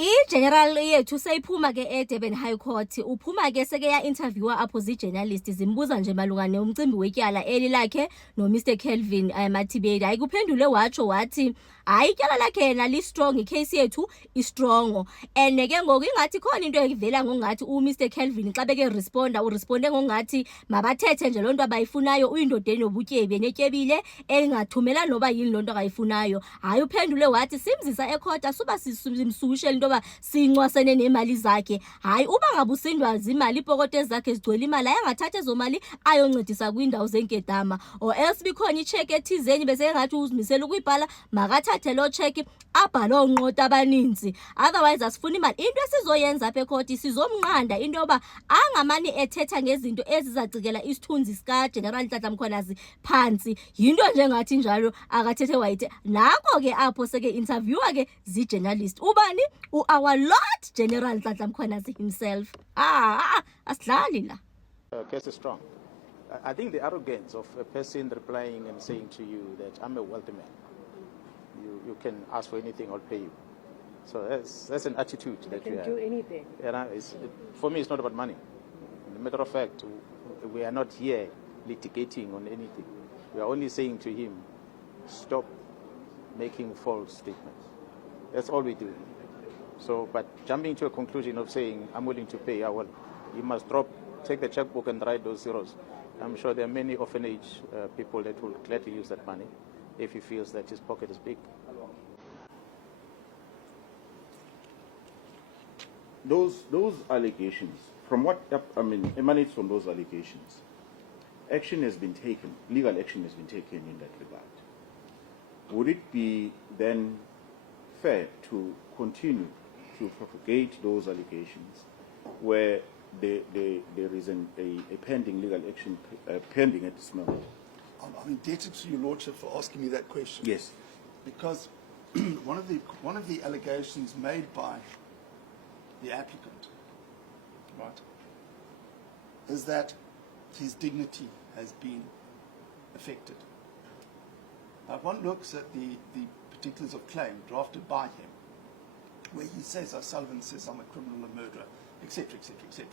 I-general yethu seyiphuma ke eDurban High Court, uphuma ke seke ya-interviewa apho zi-journalist zimbuza nje malunga nomcimbi wetyala eli lakhe no-Mr Kelvin Mathibeli. Hayi kuphendule watsho wathi hayi ityala lakhe yena li-strong, icase yethu istrongo. And ke ngoku ingathi khona into evela ngongathi u-Mr Kelvin xa beke responda uresponde ngongathi mabathethe nje loo nto abayifunayo, uyindoda enobutyebi enetyebile engathumela noba yini loo nto akayifunayo. Hayi uphendule wathi simzisa ekhota suba simsushe into yoba sincwasene neemali zakhe. Hayi uba ngaba usindwa zimali, ipokoto zakhe zigcwele imali, ayangathatha ezo mali ayoncedisa kwiindawo zenkedama, or else bikhona itsheki ethizeni besengathi uzimisela ukuyibhala, makathathe loo tsheki abhale oonqota abaninzi. Otherwise asifuni imali. Into esizoyenza apha ekhoti sizomnqanda into yoba angamani ethetha ngezinto ezizacikela isithunzi sikaGeneral Nhlanhla Mkhwanazi phantsi. Yinto nje ngathi njalo akathethe wayithe. Nako ke apho seke interviewa ke zi-journalist ubani our Lord General Nhlanhla Mkhwanazi himself. Asidlali la. Case is strong. I think the arrogance of a person replying and saying to you that I'm a wealthy man, you can ask for anything, I'll pay you. So that's an attitude that you have. You can do anything. For me, it's not about money. As a matter of fact, we are not here litigating on anything. We are only saying to him, stop making false statements. That's all we do. So, but jumping to a conclusion of saying, I'm willing to pay, well, you must take the checkbook and write those zeros. I'm sure there are many orphanage people that will gladly use that money if he feels that his pocket is big. Those allegations, from what emanates from those allegations, action has been taken, legal action has been taken in that regard. Would it be then fair to continue to propagate those allegations where there is a pending legal action pending at this moment? I'm indebted to your Lordship for asking me that question. Yes. Because one of the allegations made by the applicant, right, is that his dignity has been affected. Now, if one looks at the particulars of claim drafted by him, where he says, O'Sullivan says, I'm a criminal, a murderer, etc., etc., etc.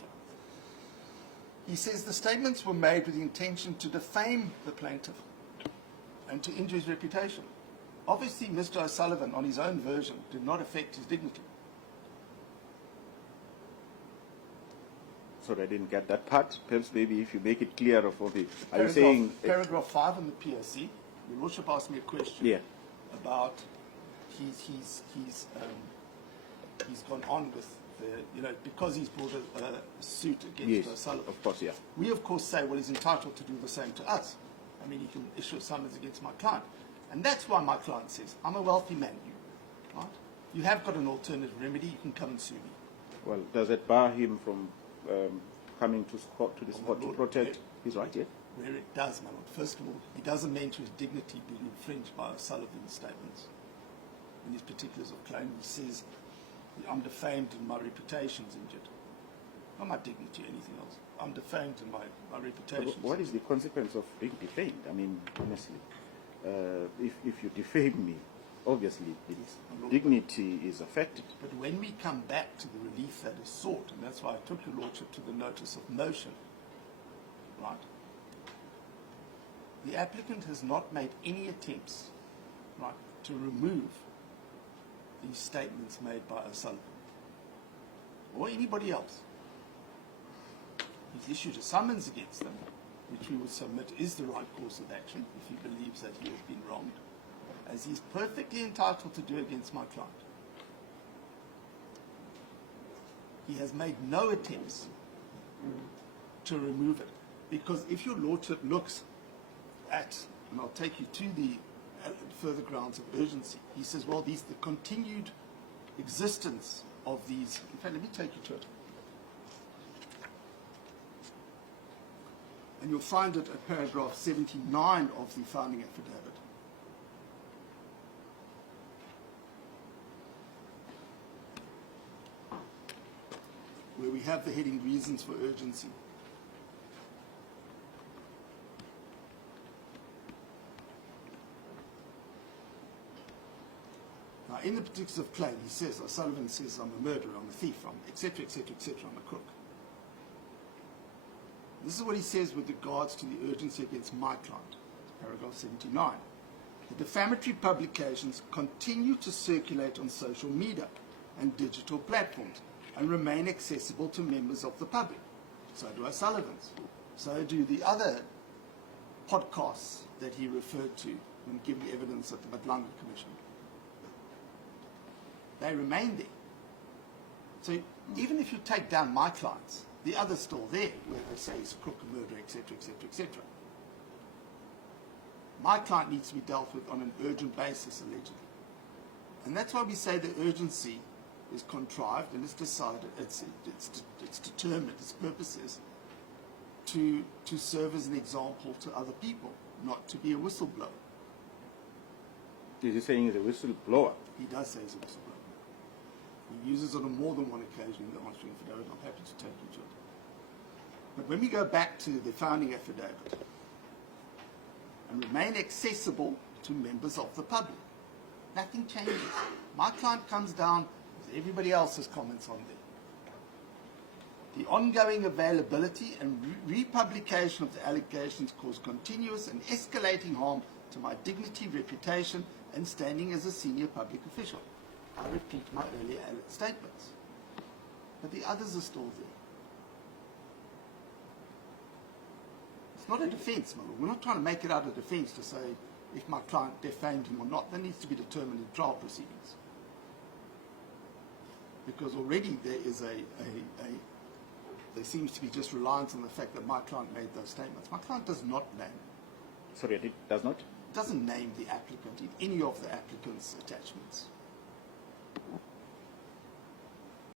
He says the statements were made with the intention to defame the plaintiff and to injure his reputation. Obviously, Mr. O'Sullivan, on his own version, did not affect his dignity. Sorry, I didn't get that part. Perhaps maybe if you make it clearer for me. Are you Paragraph, saying... Paragraph 5 on the PSC, your Lordship asked me a question about he's gone on with the, because he's brought a suit against O'Sullivan. Of course, yeah. We, of course, say, well, he's entitled to do the same to us. I mean, he can issue a summons against my client. And that's why my client says, I'm a wealthy man, right? You have got an alternative remedy, you can come and sue me. Well, does it bar him from coming to this court to protect his right? Yeah? Where it does, my Lord. First of all, he doesn't mention his dignity being infringed by O'Sullivan's statements. In his particulars of claim, he says, I'm defamed and my reputation is injured. Not my dignity or anything else. I'm defamed and my reputation. What is the consequence of being defamed? I mean, honestly, if you defame me, obviously dignity is affected. But when we come back to the relief that is sought, and that's why I took your Lordship to the notice of motion, right? The applicant has not made any attempts, right, to remove these statements made by O'Sullivan or anybody else. He's issued a summons against them, which we will submit is the right course of action if he believes that he has been wronged, as he's perfectly entitled to do against my client. He has made no attempts to remove it, because if your Lordship looks at, and I'll take you to the further grounds of urgency, he says, well, the continued existence of these, in fact, let me take you to it. And you'll find it at paragraph 79 of the founding affidavit. Where we have the heading reasons for urgency. Now, in the particulars of claim, he says, O'Sullivan says, I'm a murderer, I'm a thief, I'm etc., etc., etc., I'm a crook. This is what he says with regards to the urgency against my client, paragraph 79. The defamatory publications continue to circulate on social media and digital platforms and remain accessible to members of the public. So do O'Sullivan's. So do the other podcasts that he referred to when giving evidence at the Mkhwanazi Commission. They remain there. So even if you take down my clients, the other's still there, where they say he's a crook, a murderer, etc., etc., etc. My client needs to be dealt with on an urgent basis, allegedly. And that's why we say the urgency is contrived and it's decided, it's determined, its purpose is to serve as an example to other people, not to be a whistleblower. Is he saying he's a whistleblower? He does say he's a whistleblower. He uses it on more than one occasion in the answering affidavit. I'm happy to take you to it. But when we go back to the founding affidavit, and remain accessible to members of the public, nothing changes. My client comes down with everybody else's comments on there. The ongoing availability and republication of the allegations cause continuous and escalating harm to my dignity, reputation, and standing as a senior public official. I repeat my earlier statements. But the others are still there. It's not a defense, my lord. We're not trying to make it out a defense to say if my client defamed him or not. That needs to be determined in trial proceedings. Because already there is there seems to be just reliance on the fact that my client made those statements. My client does not name. Sorry, it does not? Doesn't name the applicant in any of the applicant's attachments.